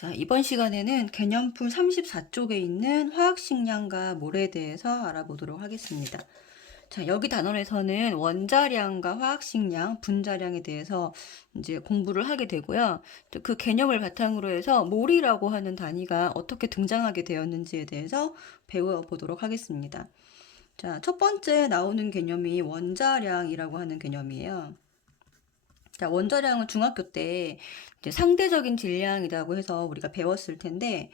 자, 이번 시간에는 개념풀 34쪽에 있는 화학식량과 몰에 대해서 알아보도록 하겠습니다. 자, 여기 단원에서는 원자량과 화학식량, 분자량에 대해서 이제 공부를 하게 되고요. 그 개념을 바탕으로 해서 몰이라고 하는 단위가 어떻게 등장하게 되었는지에 대해서 배워보도록 하겠습니다. 자, 첫 번째 나오는 개념이 원자량이라고 하는 개념이에요. 자, 원자량은 중학교 때 이제 상대적인 질량이라고 해서 우리가 배웠을 텐데,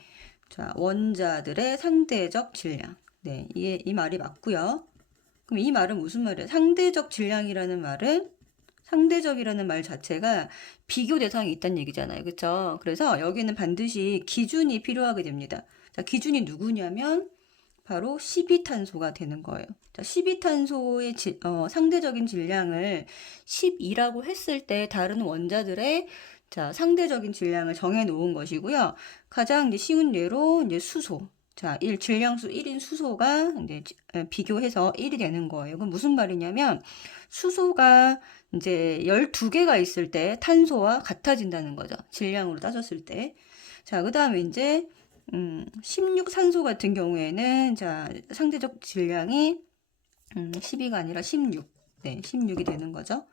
자, 원자들의 상대적 질량. 네, 이 말이 맞고요. 그럼 이 말은 무슨 말이에요? 상대적 질량이라는 말은 상대적이라는 말 자체가 비교 대상이 있다는 얘기잖아요. 그렇죠? 그래서 여기는 반드시 기준이 필요하게 됩니다. 자, 기준이 누구냐면 바로 12탄소가 되는 거예요. 자, 12탄소의 상대적인 질량을 12라고 했을 때 다른 원자들의 자, 상대적인 질량을 정해 놓은 것이고요. 가장 이제 쉬운 예로 이제 수소. 자, 질량수 1인 수소가 이제 비교해서 1이 되는 거예요. 그럼 무슨 말이냐면 수소가 이제 12개가 있을 때 탄소와 같아진다는 거죠. 질량으로 따졌을 때. 자, 그다음에 이제 16산소 같은 경우에는 자, 상대적 질량이 12가 아니라 16. 네, 16이 되는 거죠.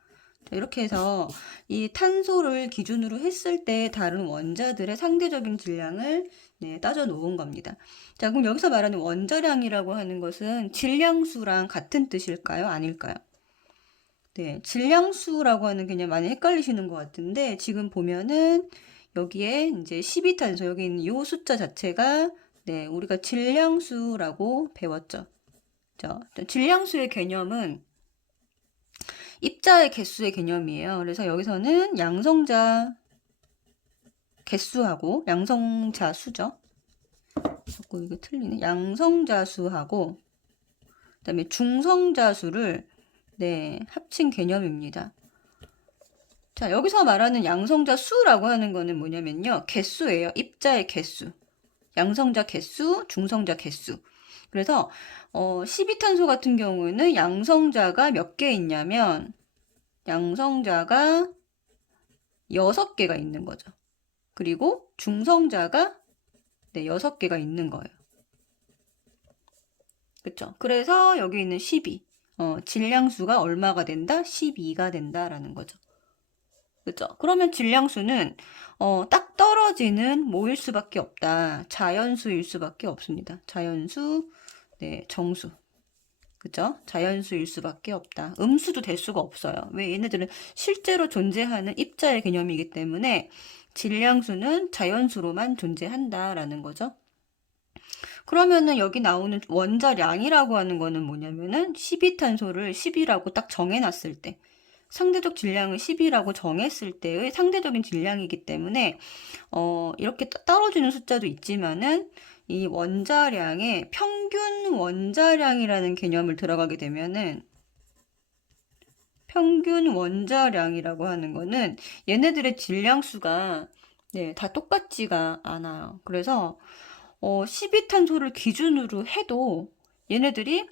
자, 이렇게 해서 이 탄소를 기준으로 했을 때 다른 원자들의 상대적인 질량을 네, 따져 놓은 겁니다. 자, 그럼 여기서 말하는 원자량이라고 하는 것은 질량수랑 같은 뜻일까요? 아닐까요? 네, 질량수라고 하는 개념 많이 헷갈리시는 것 같은데 지금 보면은 여기에 이제 12탄소 여기 있는 이 숫자 자체가 네, 우리가 질량수라고 배웠죠. 질량수의 개념은 입자의 개수의 개념이에요. 그래서 여기서는 양성자 개수하고 양성자 수죠. 자꾸 이게 틀리네. 양성자 수하고 그다음에 중성자 수를 네, 합친 개념입니다. 자, 여기서 말하는 양성자 수라고 하는 거는 뭐냐면요. 개수예요. 입자의 개수. 양성자 개수, 중성자 개수. 그래서 12탄소 같은 경우에는 양성자가 몇 개 있냐면 양성자가 6개가 있는 거죠. 그리고 중성자가 네, 6개가 있는 거예요. 그쵸? 그래서 여기 있는 12. 질량수가 얼마가 된다? 12가 된다라는 거죠. 그죠? 그러면 질량수는 딱 떨어지는 뭐일 수밖에 없다. 자연수일 수밖에 없습니다. 자연수, 네, 정수. 그죠? 자연수일 수밖에 없다. 음수도 될 수가 없어요. 왜 얘네들은 실제로 존재하는 입자의 개념이기 때문에 질량수는 자연수로만 존재한다라는 거죠. 그러면은 여기 나오는 원자량이라고 하는 거는 뭐냐면은 12탄소를 10이라고 딱 정해놨을 때 상대적 질량을 10이라고 정했을 때의 상대적인 질량이기 때문에 이렇게 떨어지는 숫자도 있지만은 이 원자량의 평균 원자량이라는 개념을 들어가게 되면은 평균 원자량이라고 하는 거는 얘네들의 질량수가 네, 다 똑같지가 않아요. 그래서 12탄소를 기준으로 해도 얘네들이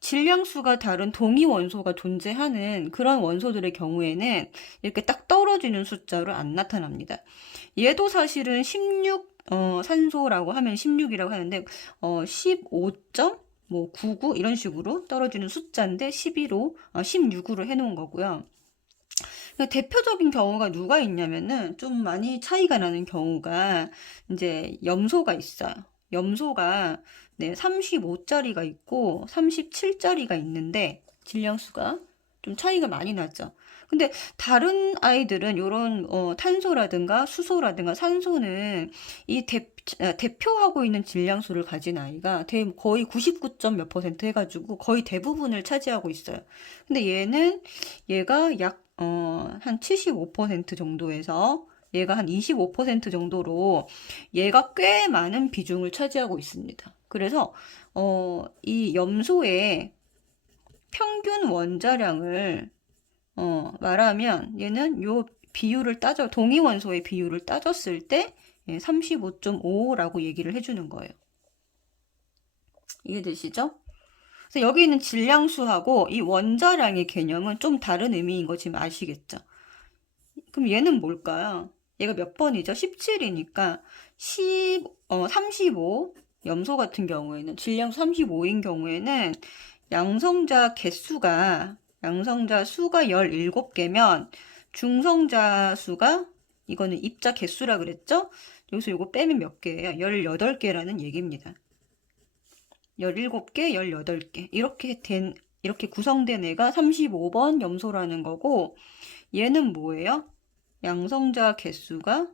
질량수가 다른 동위 원소가 존재하는 그런 원소들의 경우에는 이렇게 딱 떨어지는 숫자로 안 나타납니다. 얘도 사실은 16 산소라고 하면 16이라고 하는데 15.99 이런 식으로 떨어지는 숫자인데 16으로 해놓은 거고요. 대표적인 경우가 누가 있냐면은 좀 많이 차이가 나는 경우가 이제 염소가 있어요. 염소가 네, 35짜리가 있고 37짜리가 있는데 질량수가 좀 차이가 많이 나죠. 근데 다른 아이들은 이런 탄소라든가 수소라든가 산소는 이 대표하고 있는 질량수를 가진 아이가 거의 99점 몇 퍼센트 해가지고 거의 대부분을 차지하고 있어요. 근데 얘가 약 한 75% 정도에서 얘가 한 25% 정도로 얘가 꽤 많은 비중을 차지하고 있습니다. 그래서 이 염소의 평균 원자량을 말하면 얘는 요 비율을 동위 원소의 비율을 따졌을 때 35.5라고 얘기를 해주는 거예요. 이해되시죠? 그래서 여기 있는 질량수하고 이 원자량의 개념은 좀 다른 의미인 거 지금 아시겠죠? 그럼 얘는 뭘까요? 얘가 몇 번이죠? 17이니까 35 염소 같은 경우에는 질량수 35인 경우에는 양성자 수가 17개면 중성자 수가 이거는 입자 개수라 그랬죠? 여기서 이거 빼면 몇 개예요? 18개라는 얘기입니다. 17개, 18개. 이렇게 구성된 애가 35번 염소라는 거고, 얘는 뭐예요? 양성자 개수가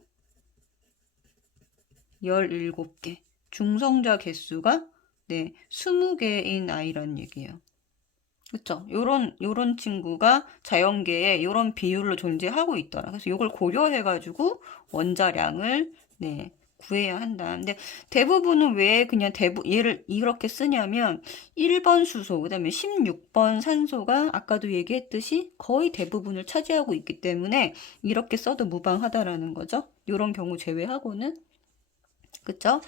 17개. 중성자 개수가 20개인 아이라는 얘기예요. 그쵸? 요런 친구가 자연계에 요런 비율로 존재하고 있더라. 그래서 요걸 고려해가지고 원자량을, 구해야 한다. 근데 대부분은 왜 그냥 얘를 이렇게 쓰냐면 1번 수소, 그 다음에 16번 산소가 아까도 얘기했듯이 거의 대부분을 차지하고 있기 때문에 이렇게 써도 무방하다라는 거죠. 요런 경우 제외하고는. 그쵸?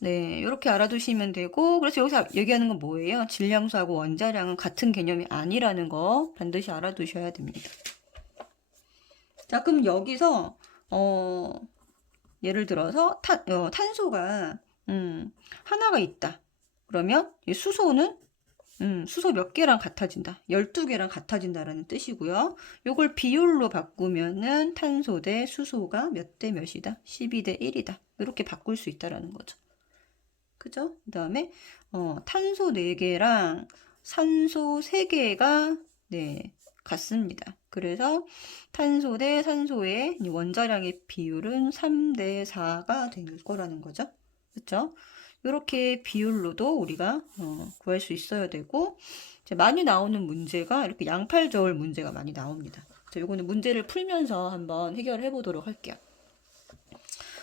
네, 이렇게 알아두시면 되고, 그래서 여기서 얘기하는 건 뭐예요? 질량수하고 원자량은 같은 개념이 아니라는 거 반드시 알아두셔야 됩니다. 자, 그럼 여기서, 예를 들어서 탄소가, 하나가 있다. 그러면 이 수소는, 수소 몇 개랑 같아진다. 12개랑 같아진다라는 뜻이고요. 요걸 비율로 바꾸면은 탄소 대 수소가 몇 대 몇이다? 12대 1이다. 이렇게 바꿀 수 있다라는 거죠. 그죠? 그 다음에 탄소 4개랑 산소 3개가 같습니다. 그래서 탄소 대 산소의 원자량의 비율은 3대 4가 될 거라는 거죠. 그렇죠? 이렇게 비율로도 우리가 구할 수 있어야 되고, 많이 나오는 문제가 이렇게 양팔저울 문제가 많이 나옵니다. 이거는 문제를 풀면서 한번 해결해 보도록 할게요.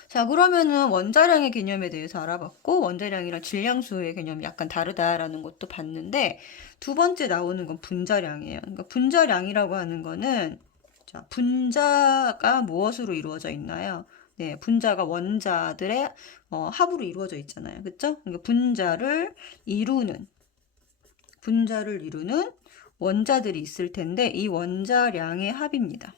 자, 그러면은 원자량의 개념에 대해서 알아봤고, 원자량이랑 질량수의 개념이 약간 다르다라는 것도 봤는데, 두 번째 나오는 건 분자량이에요. 그러니까 분자량이라고 하는 거는, 자, 분자가 무엇으로 이루어져 있나요? 네, 분자가 원자들의 합으로 이루어져 있잖아요. 그쵸? 그러니까 분자를 이루는 원자들이 있을 텐데, 이 원자량의 합입니다.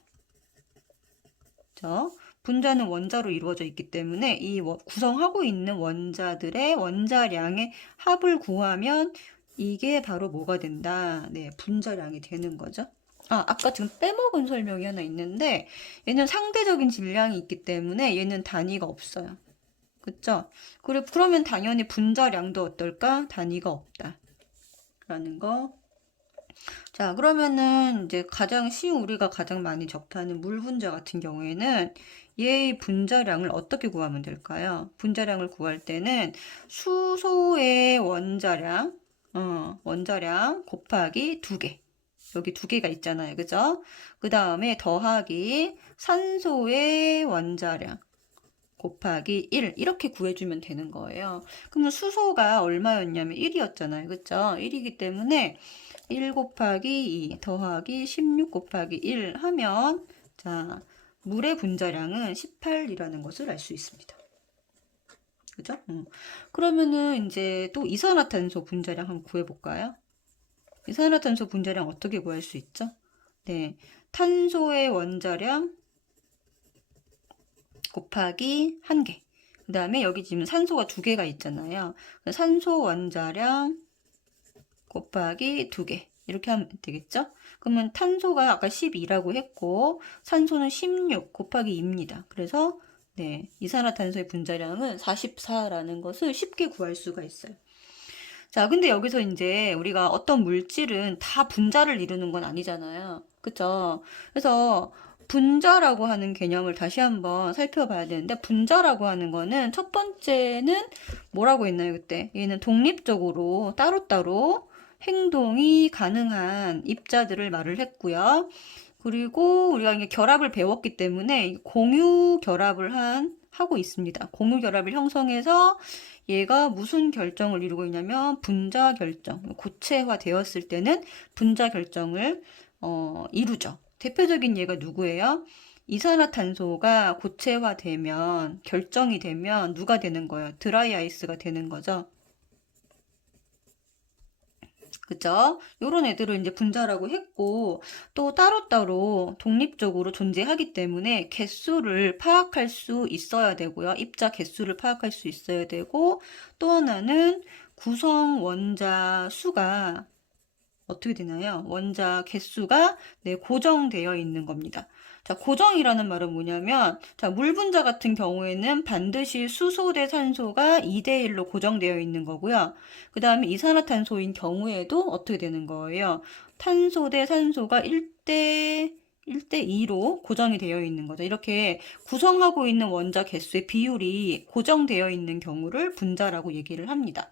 그쵸? 분자는 원자로 이루어져 있기 때문에 이 구성하고 있는 원자들의 원자량의 합을 구하면 이게 바로 뭐가 된다? 네, 분자량이 되는 거죠. 아까 지금 빼먹은 설명이 하나 있는데 얘는 상대적인 질량이 있기 때문에 얘는 단위가 없어요. 그쵸? 그러면 당연히 분자량도 어떨까? 단위가 없다. 라는 거. 자, 그러면은 이제 우리가 가장 많이 접하는 물 분자 같은 경우에는 얘의 분자량을 어떻게 구하면 될까요? 분자량을 구할 때는 수소의 원자량 곱하기 2개. 여기 2개가 있잖아요. 그죠? 그 다음에 더하기 산소의 원자량 곱하기 1 이렇게 구해주면 되는 거예요. 그러면 수소가 얼마였냐면 1이었잖아요. 그죠? 1이기 때문에 1 곱하기 2 더하기 16 곱하기 1 하면 자, 물의 분자량은 18이라는 것을 알 수 있습니다. 그죠? 그러면은 이제 또 이산화탄소 분자량 한번 구해볼까요? 이산화탄소 분자량 어떻게 구할 수 있죠? 네, 탄소의 원자량 곱하기 1개. 그 다음에 여기 지금 산소가 2개가 있잖아요. 산소 원자량 곱하기 2개. 이렇게 하면 되겠죠? 그러면 탄소가 아까 12라고 했고 산소는 16 곱하기 2입니다. 그래서 이산화탄소의 분자량은 44라는 것을 쉽게 구할 수가 있어요. 자, 근데 여기서 이제 우리가 어떤 물질은 다 분자를 이루는 건 아니잖아요. 그쵸? 그래서 분자라고 하는 개념을 다시 한번 살펴봐야 되는데, 분자라고 하는 거는 첫 번째는 뭐라고 했나요, 그때? 얘는 독립적으로 따로따로 행동이 가능한 입자들을 말을 했고요. 그리고 우리가 이게 결합을 배웠기 때문에 공유 결합을 하고 있습니다. 공유 결합을 형성해서 얘가 무슨 결정을 이루고 있냐면 분자 결정, 고체화 되었을 때는 분자 결정을 이루죠. 대표적인 예가 누구예요? 이산화탄소가 고체화되면 결정이 되면 누가 되는 거예요? 드라이 아이스가 되는 거죠. 그죠? 요런 애들을 이제 분자라고 했고, 또 따로따로 독립적으로 존재하기 때문에 개수를 파악할 수 있어야 되고요. 입자 개수를 파악할 수 있어야 되고, 또 하나는 구성 원자 수가 어떻게 되나요? 원자 개수가 네, 고정되어 있는 겁니다. 자, 고정이라는 말은 뭐냐면, 자, 물 분자 같은 경우에는 반드시 수소 대 산소가 2대 1로 고정되어 있는 거고요. 그 다음에 이산화탄소인 경우에도 어떻게 되는 거예요? 탄소 대 산소가 1대 2로 고정이 되어 있는 거죠. 이렇게 구성하고 있는 원자 개수의 비율이 고정되어 있는 경우를 분자라고 얘기를 합니다.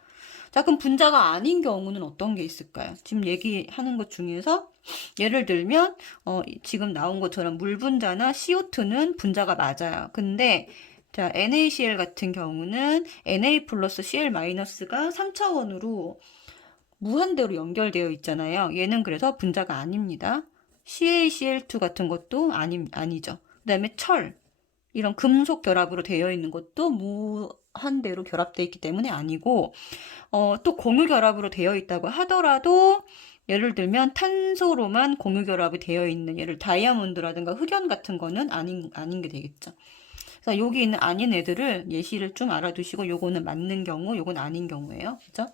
자, 그럼 분자가 아닌 경우는 어떤 게 있을까요? 지금 얘기하는 것 중에서 예를 들면 지금 나온 것처럼 물 분자나 CO2는 분자가 맞아요. 근데 자, NaCl 같은 경우는 Na 플러스 Cl 마이너스가 3차원으로 무한대로 연결되어 있잖아요. 얘는 그래서 분자가 아닙니다. CaCl2 같은 것도 아니죠. 그 다음에 철, 이런 금속 결합으로 되어 있는 것도 무한대로 결합되어 있기 때문에 아니고, 또 공유 결합으로 되어 있다고 하더라도 예를 들면 탄소로만 공유 결합이 되어 있는 예를 다이아몬드라든가 흑연 같은 거는 아닌 게 되겠죠. 그래서 여기 있는 아닌 애들을 예시를 좀 알아두시고 요거는 맞는 경우, 요건 아닌 경우예요. 그죠?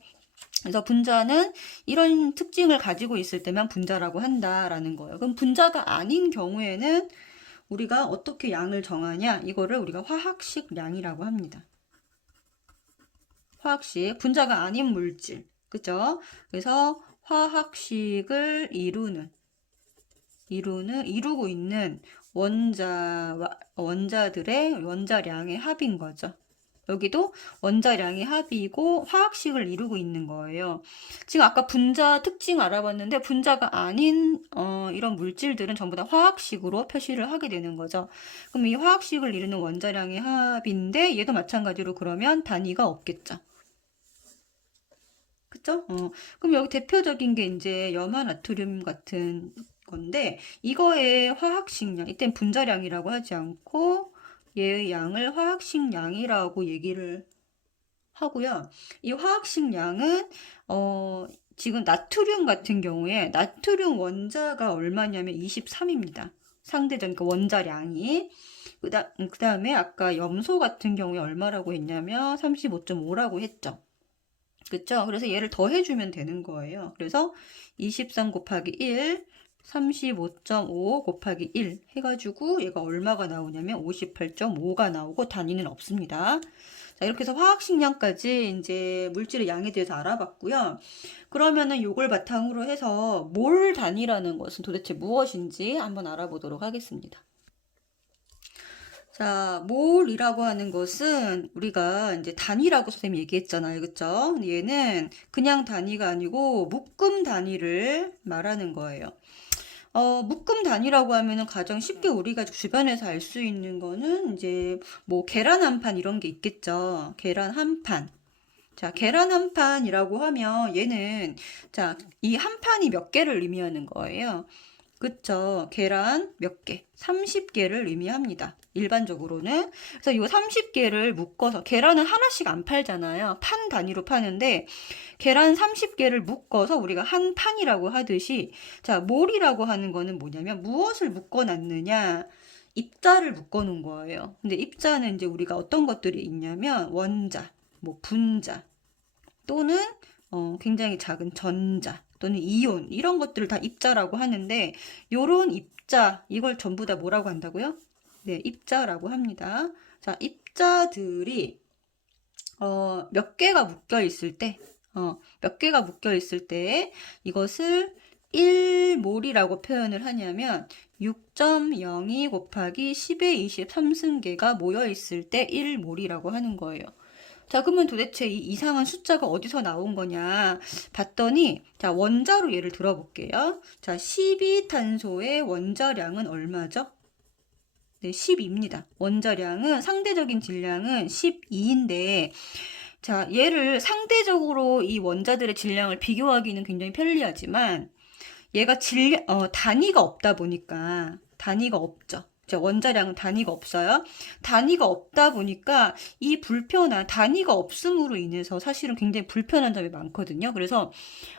그래서 분자는 이런 특징을 가지고 있을 때만 분자라고 한다라는 거예요. 그럼 분자가 아닌 경우에는 우리가 어떻게 양을 정하냐? 이거를 우리가 화학식 양이라고 합니다. 화학식, 분자가 아닌 물질. 그죠? 그래서 화학식을 이루고 있는 원자들의 원자량의 합인 거죠. 여기도 원자량의 합이고 화학식을 이루고 있는 거예요. 지금 아까 분자 특징 알아봤는데 분자가 아닌 이런 물질들은 전부 다 화학식으로 표시를 하게 되는 거죠. 그럼 이 화학식을 이루는 원자량의 합인데 얘도 마찬가지로 그러면 단위가 없겠죠. 그쵸? 그럼 여기 대표적인 게 이제 염화나트륨 같은 건데 이거의 화학식량, 이땐 분자량이라고 하지 않고 얘의 양을 화학식량이라고 얘기를 하고요. 이 화학식량은 지금 나트륨 같은 경우에 나트륨 원자가 얼마냐면 23입니다. 상대적 그러니까 원자량이. 그 다음에 아까 염소 같은 경우에 얼마라고 했냐면 35.5라고 했죠. 그쵸? 그래서 얘를 더해주면 되는 거예요. 그래서 23 곱하기 1, 35.5 곱하기 1 해가지고 얘가 얼마가 나오냐면 58.5가 나오고 단위는 없습니다. 자, 이렇게 해서 화학식량까지 이제 물질의 양에 대해서 알아봤고요. 그러면은 요걸 바탕으로 해서 몰 단위라는 것은 도대체 무엇인지 한번 알아보도록 하겠습니다. 자, 몰이라고 하는 것은 우리가 이제 단위라고 선생님이 얘기했잖아요. 그쵸? 얘는 그냥 단위가 아니고 묶음 단위를 말하는 거예요. 묶음 단위라고 하면은 가장 쉽게 우리가 주변에서 알 수 있는 거는 이제 뭐 계란 한 판 이런 게 있겠죠. 계란 한 판. 자, 계란 한 판이라고 하면 얘는 자, 이 한 판이 몇 개를 의미하는 거예요. 그쵸. 계란 몇 개? 30개를 의미합니다. 일반적으로는. 그래서 이 30개를 묶어서, 계란은 하나씩 안 팔잖아요. 판 단위로 파는데, 계란 30개를 묶어서 우리가 한 판이라고 하듯이, 자, 몰이라고 하는 거는 뭐냐면, 무엇을 묶어 놨느냐? 입자를 묶어 놓은 거예요. 근데 입자는 이제 우리가 어떤 것들이 있냐면, 원자, 뭐 분자, 또는 굉장히 작은 전자, 또는 이온 이런 것들을 다 입자라고 하는데 요런 입자 이걸 전부 다 뭐라고 한다고요? 네, 입자라고 합니다. 자, 입자들이 몇 개가 묶여 있을 때 몇 개가 묶여 있을 때 이것을 1몰이라고 표현을 하냐면 6.02 곱하기 10의 23승계가 모여 있을 때 1몰이라고 하는 거예요. 자, 그러면 도대체 이 이상한 숫자가 어디서 나온 거냐 봤더니, 자, 원자로 예를 들어볼게요. 자, 12탄소의 원자량은 얼마죠? 네, 12입니다. 원자량은, 상대적인 질량은 12인데, 자, 얘를 상대적으로 이 원자들의 질량을 비교하기는 굉장히 편리하지만, 얘가 단위가 없다 보니까, 단위가 없죠. 원자량은 단위가 없어요. 단위가 없다 보니까 이 불편한 단위가 없음으로 인해서 사실은 굉장히 불편한 점이 많거든요. 그래서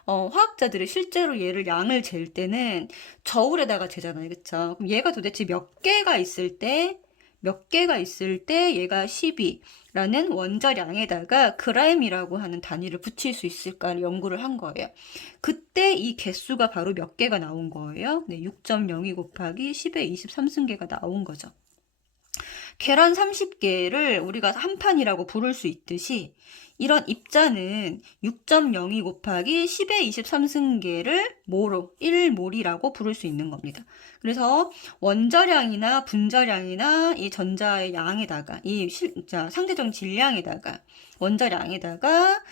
화학자들이 실제로 얘를 양을 잴 때는 저울에다가 재잖아요. 그쵸? 그럼 얘가 도대체 몇 개가 있을 때 얘가 12라는 원자량에다가 g이라고 하는 단위를 붙일 수 있을까를 연구를 한 거예요. 그때 이 개수가 바로 몇 개가 나온 거예요? 네, 6.02 곱하기 10의 23승계가 나온 거죠. 계란 30개를 우리가 한 판이라고 부를 수 있듯이 이런 입자는 6.02 곱하기 10의 23승계를 모로 1몰이라고 부를 수 있는 겁니다. 그래서 원자량이나 분자량이나 이 전자의 양에다가 상대적 질량에다가 원자량에다가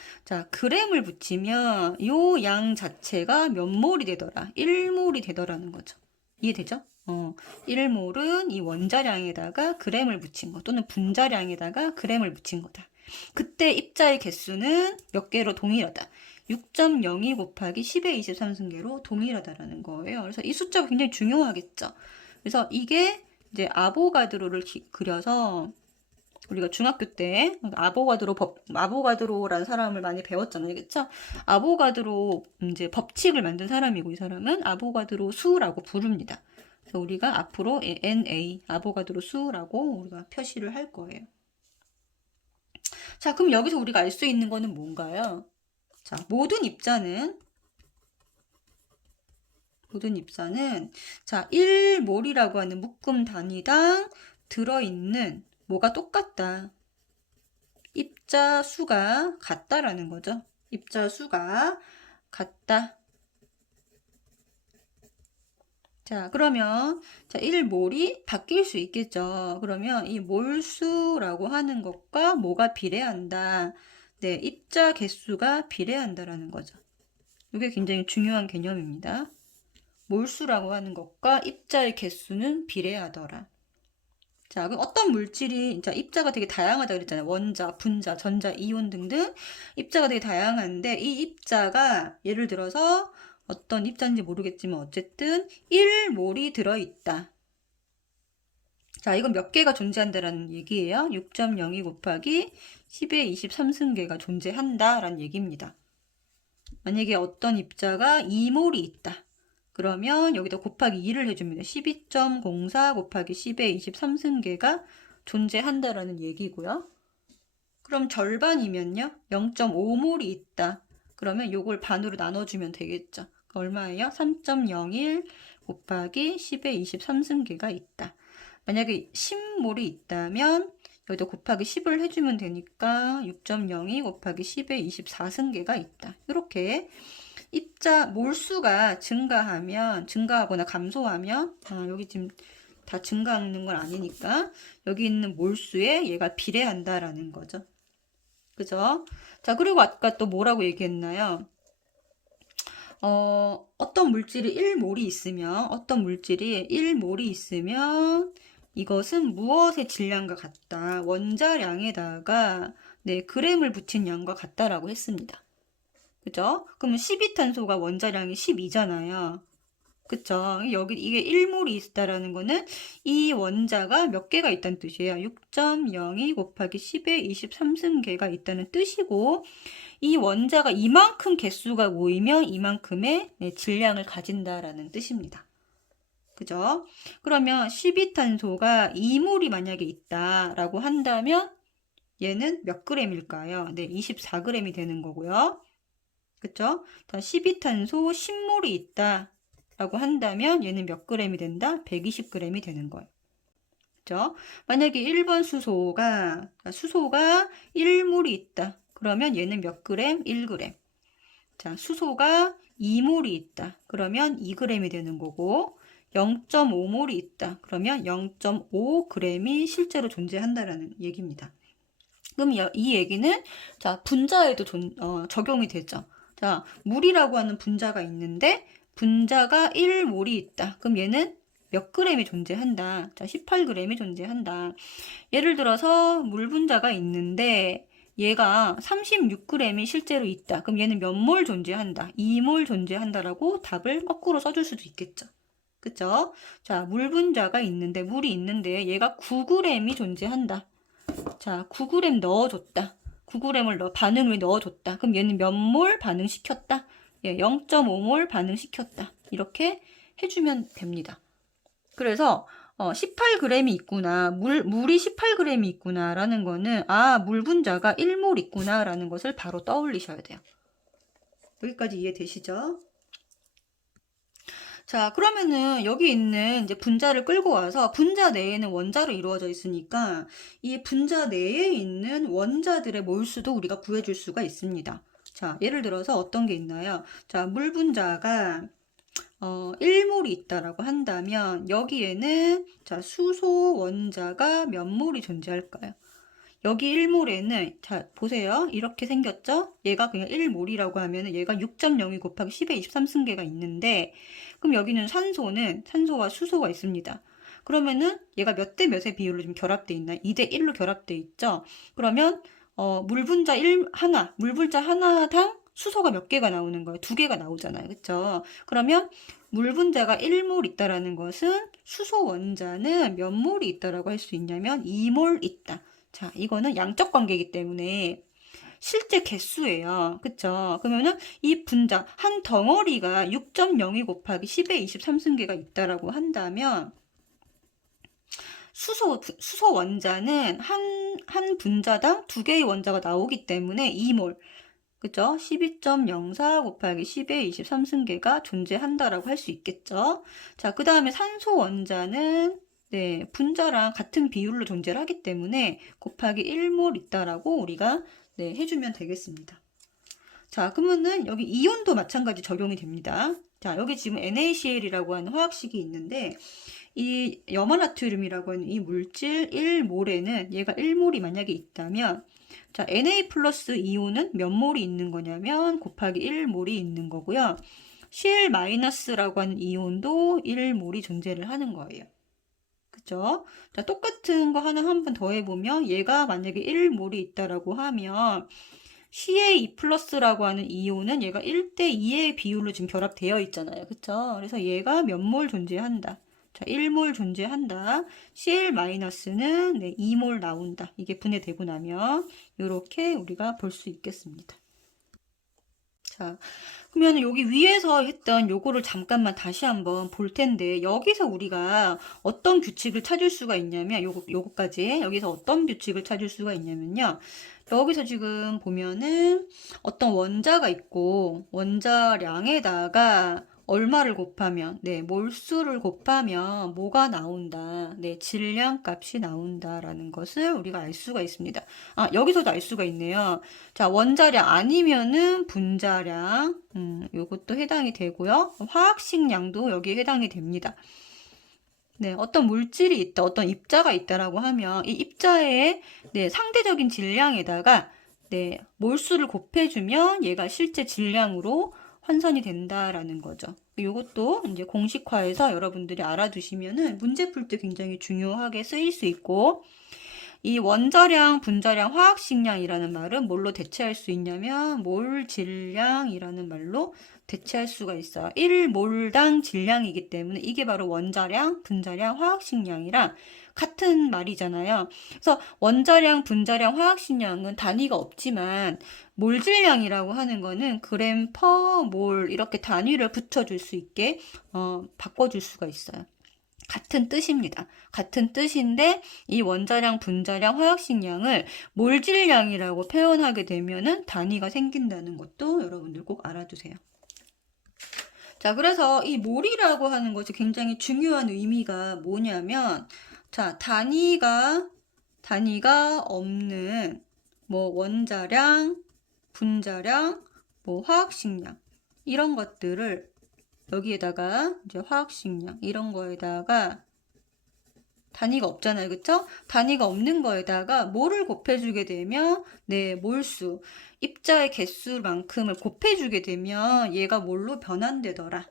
g을 붙이면 이 양 자체가 몇 몰이 되더라? 1몰이 되더라는 거죠. 이해되죠? 1몰은 이 원자량에다가 g을 붙인 거 또는 분자량에다가 g을 붙인 거다. 그때 입자의 개수는 몇 개로 동일하다. 6.02 곱하기 10의 23승계로 동일하다라는 거예요. 그래서 이 숫자가 굉장히 중요하겠죠. 그래서 이게 이제 아보가드로를 그려서 우리가 중학교 때 아보가드로라는 사람을 많이 배웠잖아요. 그렇죠? 아보가드로 이제 법칙을 만든 사람이고 이 사람은 아보가드로 수라고 부릅니다. 그래서 우리가 앞으로 NA 아보가드로 수라고 우리가 표시를 할 거예요. 자, 그럼 여기서 우리가 알 수 있는 거는 뭔가요? 자, 모든 입자는 자, 1몰이라고 하는 묶음 단위당 들어있는 뭐가 똑같다. 입자 수가 같다라는 거죠. 입자 수가 같다. 자, 그러면 1몰이 바뀔 수 있겠죠. 그러면 이 몰수라고 하는 것과 뭐가 비례한다. 네, 입자 개수가 비례한다라는 거죠. 이게 굉장히 중요한 개념입니다. 몰수라고 하는 것과 입자의 개수는 비례하더라. 자, 그럼 어떤 물질이 입자가 되게 다양하다 그랬잖아요. 원자, 분자, 전자, 이온 등등 입자가 되게 다양한데 이 입자가 예를 들어서 어떤 입자인지 모르겠지만 어쨌든 1몰이 들어있다. 자, 이건 몇 개가 존재한다라는 얘기예요. 6.02 곱하기 10의 23승계가 존재한다라는 얘기입니다. 만약에 어떤 입자가 2몰이 있다. 그러면 여기다 곱하기 2를 해줍니다. 12.04 곱하기 10의 23승계가 존재한다라는 얘기고요. 그럼 절반이면요. 0.5몰이 있다. 그러면 요걸 반으로 나눠주면 되겠죠. 얼마예요? 3.01 곱하기 10의 23승계가 있다. 만약에 10몰이 있다면 여기다 곱하기 10을 해주면 되니까 6.02 곱하기 10의 24승계가 있다. 이렇게 입자 몰수가 증가하거나 감소하면 여기 지금 다 증가하는 건 아니니까 여기 있는 몰수에 얘가 비례한다라는 거죠. 그죠? 자, 그리고 아까 또 뭐라고 얘기했나요? 어떤 물질이 1몰이 있으면 이것은 무엇의 질량과 같다. 원자량에다가 g을 붙인 양과 같다라고 했습니다. 그죠? 그러면 12탄소가 원자량이 12잖아요. 그쵸? 이게 1몰이 있다라는 거는 이 원자가 몇 개가 있다는 뜻이에요. 6.02 곱하기 10의 23승계가 있다는 뜻이고 이 원자가 이만큼 개수가 모이면 이만큼의 질량을 가진다라는 뜻입니다. 그죠? 그러면 12탄소가 2몰이 만약에 있다라고 한다면 얘는 몇 g일까요? 네, 24g이 되는 거고요. 그쵸? 12탄소 10몰이 있다 라고 한다면 얘는 몇 g이 된다? 120g이 되는 거예요. 그죠? 만약에 1번 수소가 1몰이 있다. 그러면 얘는 몇 g? 1g. 자, 수소가 2몰이 있다. 그러면 2g이 되는 거고 0.5몰이 있다. 그러면 0.5g이 실제로 존재한다라는 얘기입니다. 그럼 이 얘기는 분자에도 적용이 되죠. 자, 물이라고 하는 분자가 있는데 분자가 1몰이 있다. 그럼 얘는 몇 g이 존재한다. 자, 18g이 존재한다. 예를 들어서 물 분자가 있는데 얘가 36g이 실제로 있다. 그럼 얘는 몇 몰 존재한다. 2몰 존재한다라고 답을 거꾸로 써줄 수도 있겠죠. 그쵸? 자, 물 분자가 있는데, 물이 있는데 얘가 9g이 존재한다. 자, 9g 넣어줬다. 9g을 반응을 넣어줬다. 그럼 얘는 몇 몰 반응시켰다? 예, 0.5몰 반응시켰다. 이렇게 해주면 됩니다. 그래서 18g이 있구나. 물이 18g이 있구나 라는 거는 물 분자가 1몰 있구나 라는 것을 바로 떠올리셔야 돼요. 여기까지 이해되시죠? 자, 그러면은 여기 있는 이제 분자를 끌고 와서 분자 내에는 원자로 이루어져 있으니까 이 분자 내에 있는 원자들의 몰수도 우리가 구해줄 수가 있습니다. 자, 예를 들어서 어떤 게 있나요? 자, 물 분자가 1몰이 있다라고 한다면 여기에는 자, 수소 원자가 몇 몰이 존재할까요? 여기 1몰에는 자 보세요. 이렇게 생겼죠? 얘가 그냥 1몰이라고 하면 얘가 6.02 곱하기 10의 23승계가 있는데 그럼 여기는 산소와 수소가 있습니다. 그러면은 얘가 몇 대 몇의 비율로 좀 결합돼 있나요? 2대 1로 결합돼 있죠? 그러면 물분자 하나당 수소가 몇 개가 나오는 거예요? 2개가 나오잖아요. 그쵸? 그러면 물분자가 1몰 있다라는 것은 수소 원자는 몇 몰이 있다라고 할 수 있냐면 2몰 있다. 자, 이거는 양적 관계이기 때문에 실제 개수예요. 그쵸? 그러면은 이 분자 한 덩어리가 6.02 곱하기 10의 23승계가 있다라고 한다면 수소 원자는 한 분자당 2개의 원자가 나오기 때문에 2몰. 그죠? 12.04 곱하기 10의 23승계가 존재한다라고 할 수 있겠죠? 자, 그 다음에 산소 원자는 네, 분자랑 같은 비율로 존재를 하기 때문에 곱하기 1몰 있다라고 우리가 네, 해주면 되겠습니다. 자, 그러면은 여기 이온도 마찬가지 적용이 됩니다. 자, 여기 지금 NaCl이라고 하는 화학식이 있는데 이 염화나트륨이라고 하는 이 물질 1몰에는 얘가 1몰이 만약에 있다면 자, Na 플러스 이온은 몇 몰이 있는 거냐면 곱하기 1몰이 있는 거고요. Cl 마이너스라고 하는 이온도 1몰이 존재를 하는 거예요. 그죠? 자, 똑같은 거 하나 한 번 더 해보면 얘가 만약에 1몰이 있다라고 하면 CA2 플러스라고 하는 이온은 얘가 1대 2의 비율로 지금 결합되어 있잖아요. 그쵸? 그래서 얘가 몇 몰 존재한다. 자, 1몰 존재한다. Cl 마이너스는 네, 2몰 나온다. 이게 분해되고 나면 이렇게 우리가 볼 수 있겠습니다. 자, 그러면 여기 위에서 했던 요거를 잠깐만 다시 한번 볼 텐데 여기서 우리가 어떤 규칙을 찾을 수가 있냐면 요거까지 여기서 어떤 규칙을 찾을 수가 있냐면요. 여기서 지금 보면은 어떤 원자가 있고 원자량에다가 얼마를 곱하면 네, 몰수를 곱하면 뭐가 나온다. 네, 질량 값이 나온다라는 것을 우리가 알 수가 있습니다. 여기서도 알 수가 있네요. 자, 원자량 아니면은 분자량 요것도 해당이 되고요. 화학식량도 여기에 해당이 됩니다. 네, 어떤 물질이 있다, 어떤 입자가 있다라고 하면 이 입자의 네, 상대적인 질량에다가 네, 몰수를 곱해주면 얘가 실제 질량으로 환산이 된다라는 거죠. 이것도 이제 공식화해서 여러분들이 알아두시면은 문제 풀 때 굉장히 중요하게 쓰일 수 있고 이 원자량, 분자량, 화학식량이라는 말은 뭘로 대체할 수 있냐면 몰질량이라는 말로 대체할 수가 있어요. 1몰당 질량이기 때문에 이게 바로 원자량, 분자량, 화학식량이랑 같은 말이잖아요. 그래서 원자량, 분자량, 화학식량은 단위가 없지만 몰질량이라고 하는 거는 그램 퍼 몰 이렇게 단위를 붙여줄 수 있게 바꿔줄 수가 있어요. 같은 뜻입니다. 같은 뜻인데 이 원자량, 분자량, 화학식량을 몰질량이라고 표현하게 되면은 단위가 생긴다는 것도 여러분들 꼭 알아두세요. 자, 그래서 이 몰이라고 하는 것이 굉장히 중요한 의미가 뭐냐면 자, 단위가 없는 뭐 원자량, 분자량, 뭐 화학식량 이런 것들을 여기에다가 이제 화학식량 이런 거에다가 단위가 없잖아요. 그쵸? 단위가 없는 거에다가 뭐를 곱해주게 되면 네, 몰수 입자의 개수만큼을 곱해주게 되면 얘가 뭘로 변환되더라.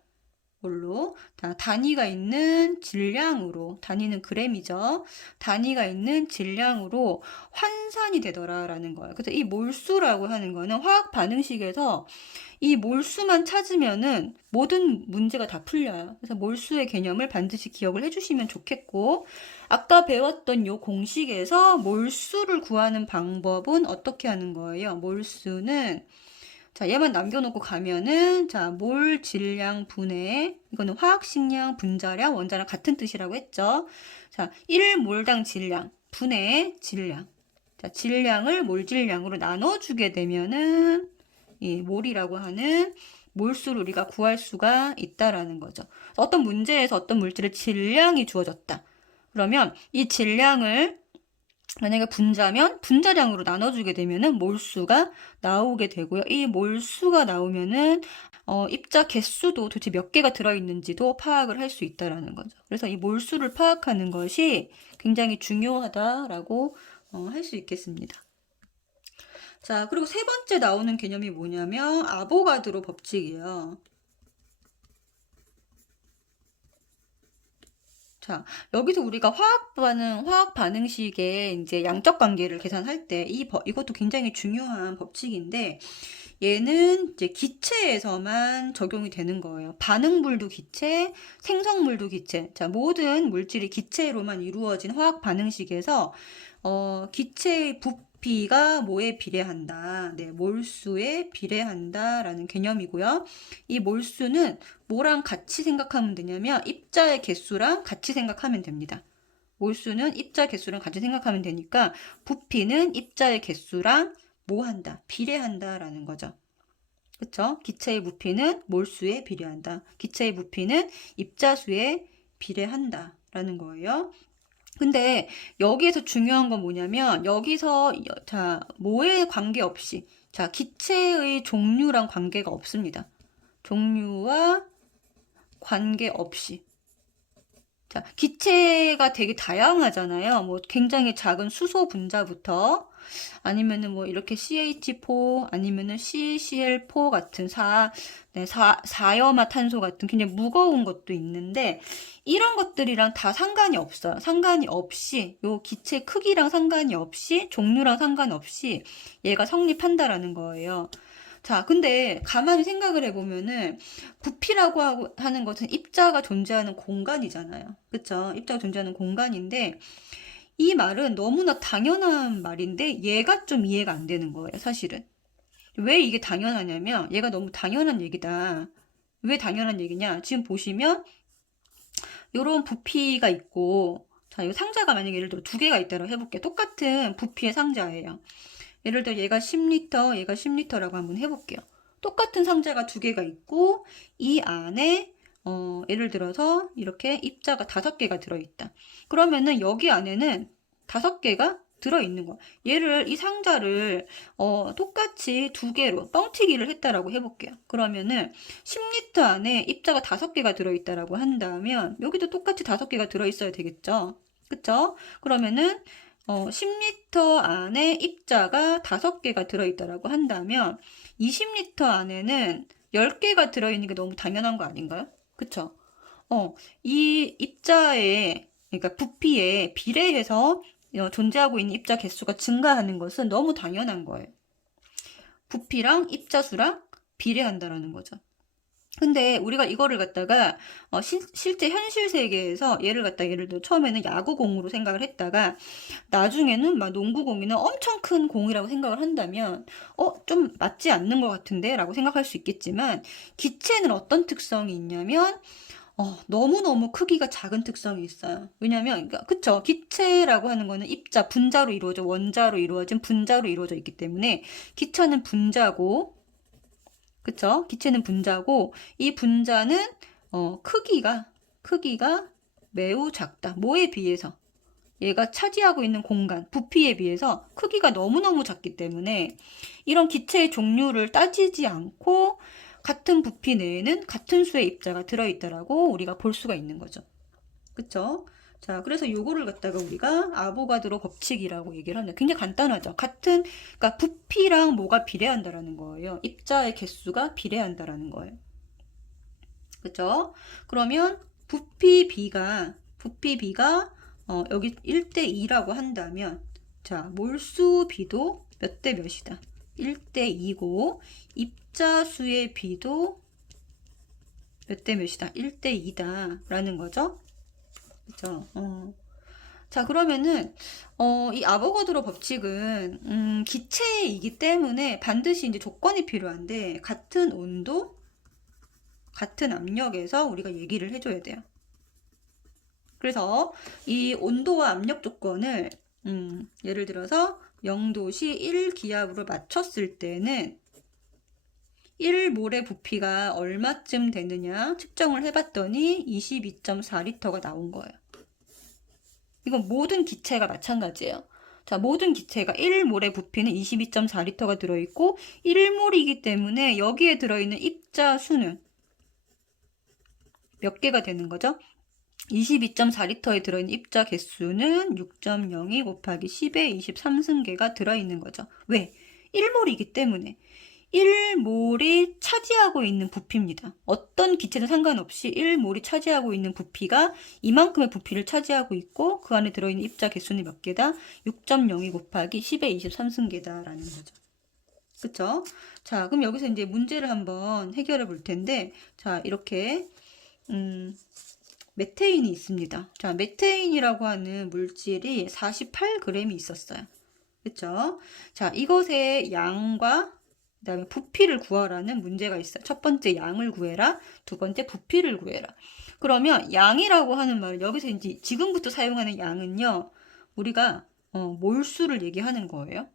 뭘로? 단위가 있는 질량으로, 단위는 그램이죠. 단위가 있는 질량으로 환산이 되더라라는 거예요. 그래서 이 몰수라고 하는 거는 화학 반응식에서 이 몰수만 찾으면은 모든 문제가 다 풀려요. 그래서 몰수의 개념을 반드시 기억을 해주시면 좋겠고, 아까 배웠던 요 공식에서 몰수를 구하는 방법은 어떻게 하는 거예요? 몰수는 자, 얘만 남겨놓고 가면은, 자, 몰 질량 분해, 이거는 화학식량, 분자량, 원자량 같은 뜻이라고 했죠. 자, 1몰당 질량, 분해 질량. 자, 질량을 몰 질량으로 나눠주게 되면은, 이 몰이라고 하는 몰수를 우리가 구할 수가 있다라는 거죠. 어떤 문제에서 어떤 물질의 질량이 주어졌다. 그러면 이 질량을 만약에 분자면 분자량으로 나눠주게 되면은 몰수가 나오게 되고요. 이 몰수가 나오면은 입자 개수도 도대체 몇 개가 들어있는지도 파악을 할 수 있다라는 거죠. 그래서 이 몰수를 파악하는 것이 굉장히 중요하다라고 할 수 있겠습니다. 자, 그리고 세 번째 나오는 개념이 뭐냐면 아보가드로 법칙이에요. 자, 여기서 우리가 화학 반응식의 이제 양적 관계를 계산할 때 이것도 굉장히 중요한 법칙인데 얘는 이제 기체에서만 적용이 되는 거예요. 반응물도 기체, 생성물도 기체. 자, 모든 물질이 기체로만 이루어진 화학 반응식에서 기체의 부피가 뭐에 비례한다. 네, 몰수에 비례한다라는 개념이고요. 이 몰수는 뭐랑 같이 생각하면 되냐면 입자의 개수랑 같이 생각하면 됩니다. 몰수는 입자 개수랑 같이 생각하면 되니까 부피는 입자의 개수랑 뭐 한다? 비례한다라는 거죠. 그쵸? 기체의 부피는 몰수에 비례한다. 기체의 부피는 입자수에 비례한다라는 거예요. 근데 여기에서 중요한 건 뭐냐면 여기서 자, 뭐에 관계없이 자, 기체의 종류랑 관계가 없습니다. 종류와 관계없이 자, 기체가 되게 다양하잖아요. 뭐 굉장히 작은 수소 분자부터 아니면은 뭐 이렇게 CH4 아니면은 CCl4 같은 사염화탄소 같은 굉장히 무거운 것도 있는데 이런 것들이랑 다 상관이 없어요. 상관이 없이 요 기체 크기랑 상관이 없이 종류랑 상관없이 얘가 성립한다라는 거예요. 자, 근데 가만히 생각을 해보면은 부피라고 하는 것은 입자가 존재하는 공간이잖아요. 그쵸? 입자가 존재하는 공간인데 이 말은 너무나 당연한 말인데 얘가 좀 이해가 안 되는 거예요, 사실은. 왜 이게 당연하냐면 얘가 너무 당연한 얘기다. 왜 당연한 얘기냐? 지금 보시면 요런 부피가 있고 자, 이 상자가 만약에 예를 들어 두 개가 있다고 해볼게요. 똑같은 부피의 상자예요. 예를 들어 얘가 10리터, 얘가 10리터라고 한번 해볼게요. 똑같은 상자가 두 개가 있고 이 안에 예를 들어서 이렇게 입자가 5개가 들어있다. 그러면은 여기 안에는 5개가 들어있는 거야. 이 상자를 똑같이 두 개로 뻥튀기를 했다라고 해볼게요. 그러면은 10리터 안에 입자가 5개가 들어있다라고 한다면 여기도 똑같이 5개가 들어있어야 되겠죠. 그쵸? 그러면은 10리터 안에 입자가 5개가 들어있다라고 한다면 20리터 안에는 10개가 들어있는 게 너무 당연한 거 아닌가요? 그쵸? 이 입자의 그러니까 부피에 비례해서 존재하고 있는 입자 개수가 증가하는 것은 너무 당연한 거예요. 부피랑 입자수랑 비례한다라는 거죠. 근데 우리가 이거를 갖다가 실제 현실 세계에서 예를 들어 처음에는 야구공으로 생각을 했다가 나중에는 막 농구공이나 엄청 큰 공이라고 생각을 한다면 좀 맞지 않는 것 같은데 라고 생각할 수 있겠지만 기체는 어떤 특성이 있냐면 너무너무 크기가 작은 특성이 있어요. 왜냐면 그쵸, 기체라고 하는 거는 입자, 분자로 이루어져 원자로 이루어진 분자로 이루어져 있기 때문에 기체는 분자고 그쵸? 기체는 분자고 이 분자는 크기가 매우 작다. 뭐에 비해서? 얘가 차지하고 있는 공간, 부피에 비해서 크기가 너무너무 작기 때문에 이런 기체의 종류를 따지지 않고 같은 부피 내에는 같은 수의 입자가 들어있다라고 우리가 볼 수가 있는 거죠. 그쵸? 자, 그래서 요거를 갖다가 우리가 아보가드로 법칙이라고 얘기를 하는데 굉장히 간단하죠. 그러니까 부피랑 뭐가 비례한다라는 거예요. 입자의 개수가 비례한다라는 거예요. 그죠? 그러면 부피 B가 여기 1대2라고 한다면, 자, 몰수 B도 몇 대 몇이다? 1대2고, 입자수의 B도 몇 대 몇이다? 1대2다. 라는 거죠. 그죠? 자, 그러면은, 이 아보가드로 법칙은, 기체이기 때문에 반드시 이제 조건이 필요한데, 같은 온도, 같은 압력에서 우리가 얘기를 해줘야 돼요. 그래서 이 온도와 압력 조건을, 예를 들어서 0도시 1기압으로 맞췄을 때는 1몰의 부피가 얼마쯤 되느냐 측정을 해봤더니 22.4리터가 나온 거예요. 이건 모든 기체가 마찬가지예요. 자, 모든 기체가 1몰의 부피는 22.4리터가 들어있고 1몰이기 때문에 여기에 들어있는 입자 수는 몇 개가 되는 거죠? 22.4리터에 들어있는 입자 개수는 6.02 곱하기 10의 23승계가 들어있는 거죠. 왜? 1몰이기 때문에. 1몰이 차지하고 있는 부피입니다. 어떤 기체든 상관없이 1몰이 차지하고 있는 부피가 이만큼의 부피를 차지하고 있고 그 안에 들어있는 입자 개수는 몇 개다? 6.02 곱하기 10의 23승계다라는 거죠. 그쵸? 자, 그럼 여기서 이제 문제를 한번 해결해 볼 텐데, 자, 이렇게 메테인이 있습니다. 자, 메테인이라고 하는 물질이 48g이 있었어요. 그쵸? 자, 이것의 양과 그다음에 부피를 구하라는 문제가 있어요. 첫 번째 양을 구해라. 두 번째 부피를 구해라. 그러면 양이라고 하는 말은 여기서 이제 지금부터 사용하는 양은요. 우리가 몰수를 얘기하는 거예요.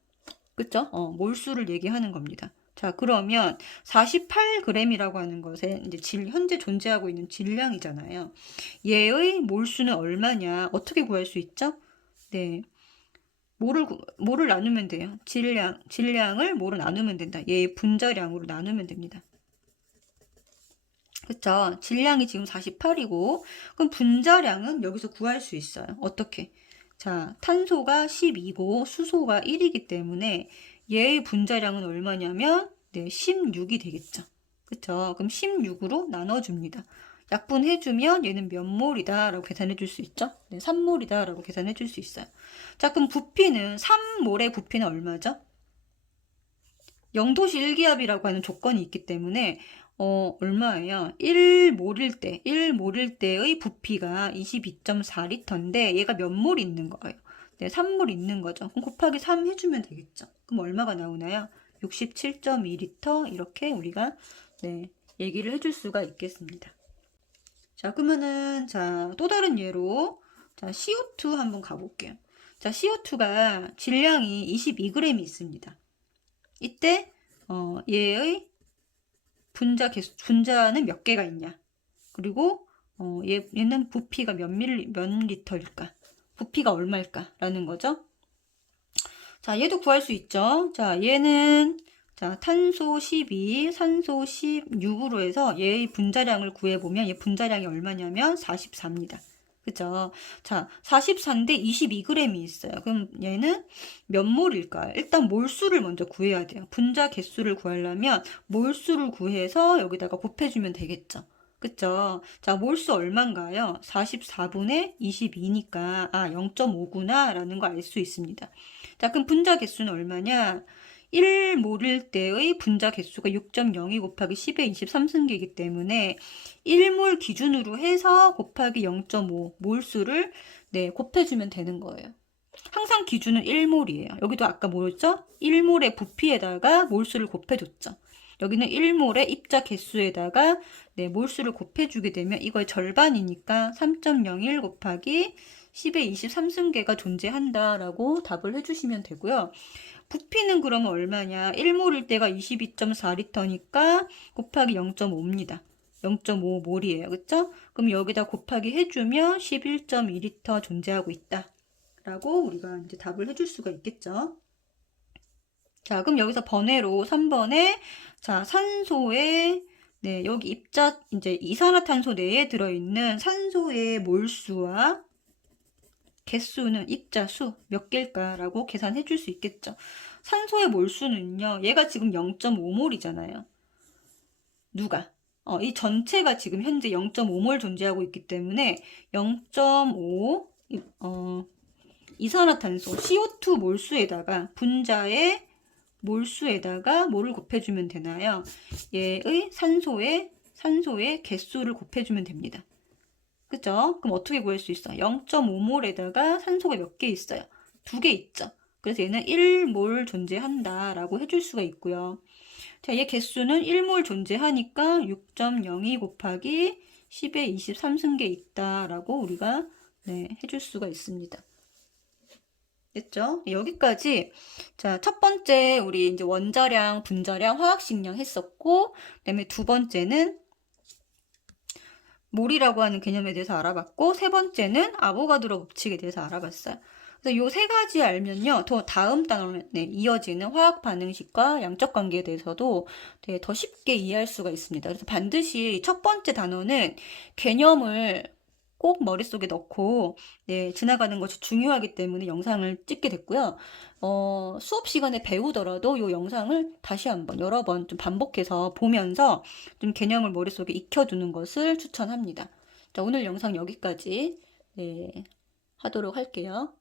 그쵸? 몰수를 얘기하는 겁니다. 자, 그러면 48g이라고 하는 것은 이제 현재 존재하고 있는 질량이잖아요. 얘의 몰수는 얼마냐? 어떻게 구할 수 있죠? 네. 뭐를 나누면 돼요? 질량을 뭐로 나누면 된다. 얘의 분자량으로 나누면 됩니다. 그쵸? 질량이 지금 48이고, 그럼 분자량은 여기서 구할 수 있어요. 어떻게? 자, 탄소가 12고 수소가 1이기 때문에 얘의 분자량은 얼마냐면, 네, 16이 되겠죠. 그쵸? 그럼 16으로 나눠줍니다. 약분해주면 얘는 몇 몰이다 라고 계산해 줄 수 있죠? 네, 3몰이다 라고 계산해 줄 수 있어요. 자, 그럼 부피는 3몰의 부피는 얼마죠? 0도시 1기압이라고 하는 조건이 있기 때문에 얼마예요? 1몰일 때의 부피가 22.4리터인데 얘가 몇 몰 있는 거예요? 네, 3몰 있는 거죠. 그럼 곱하기 3 해주면 되겠죠. 그럼 얼마가 나오나요? 67.2리터 이렇게 우리가 네, 얘기를 해줄 수가 있겠습니다. 자, 그러면은 자, 또 다른 예로 자, CO2 한번 가볼게요. 자, CO2가 질량이 22g이 있습니다. 이때 얘의 분자는 몇 개가 있냐? 그리고 얘는 부피가 몇 리터일까? 부피가 얼마일까? 라는 거죠. 자, 얘도 구할 수 있죠. 자, 얘는 자, 탄소 12, 산소 16으로 해서 얘의 분자량을 구해보면 얘 분자량이 얼마냐면 44입니다. 그죠? 자, 44인데 22g이 있어요. 그럼 얘는 몇 몰일까요? 일단 몰수를 먼저 구해야 돼요. 분자 개수를 구하려면 몰수를 구해서 여기다가 곱해주면 되겠죠. 그쵸? 자, 몰수 얼마인가요? 44분의 22니까 0.5구나 라는 거 알 수 있습니다. 자, 그럼 분자 개수는 얼마냐? 1몰일 때의 분자 개수가 6.02 곱하기 10의 23승계이기 때문에 1몰 기준으로 해서 곱하기 0.5 몰수를 네, 곱해주면 되는 거예요. 항상 기준은 1몰이에요. 여기도 아까 뭐였죠? 1몰의 부피에다가 몰수를 곱해줬죠. 여기는 1몰의 입자 개수에다가 네, 몰수를 곱해주게 되면 이거의 절반이니까 3.01 곱하기 10의 23승계가 존재한다라고 답을 해주시면 되고요. 부피는 그러면 얼마냐? 1몰일 때가 22.4리터니까 곱하기 0.5입니다. 0.5몰이에요. 그쵸? 그럼 여기다 곱하기 해주면 11.2리터 존재하고 있다. 라고 우리가 이제 답을 해줄 수가 있겠죠. 자, 그럼 여기서 번외로 3번에 자, 산소의 네, 여기 이제 이산화탄소 내에 들어있는 산소의 몰수와 개수는 입자수 몇 개일까라고 계산해 줄 수 있겠죠. 산소의 몰수는요. 얘가 지금 0.5몰이잖아요. 누가? 이 전체가 지금 현재 0.5몰 존재하고 있기 때문에 0.5 이산화탄소 CO2 몰수에다가 분자의 몰수에다가 뭐를 곱해주면 되나요? 얘의 산소의 개수를 곱해주면 됩니다. 그죠? 그럼 어떻게 구할 수 있어? 0.5몰에다가 산소가 몇 개 있어요? 2개 있죠. 그래서 얘는 1몰 존재한다라고 해줄 수가 있고요. 자, 얘 개수는 1몰 존재하니까 6.02 곱하기 10의 23승계 있다라고 우리가 해줄 수가 있습니다. 됐죠? 여기까지. 자, 첫 번째 우리 이제 원자량, 분자량, 화학식량 했었고, 그다음에 두 번째는 몰이라고 하는 개념에 대해서 알아봤고, 세 번째는 아보가드로 법칙에 대해서 알아봤어요. 그래서 요 세 가지 알면요, 더 다음 단원에 이어지는 화학 반응식과 양적 관계에 대해서도 더 쉽게 이해할 수가 있습니다. 그래서 반드시 첫 번째 단원은 개념을 꼭 머릿속에 넣고 지나가는 것이 중요하기 때문에 영상을 찍게 됐고요. 수업 시간에 배우더라도 이 영상을 다시 한번 여러 번 좀 반복해서 보면서 좀 개념을 머릿속에 익혀두는 것을 추천합니다. 자, 오늘 영상 여기까지 하도록 할게요.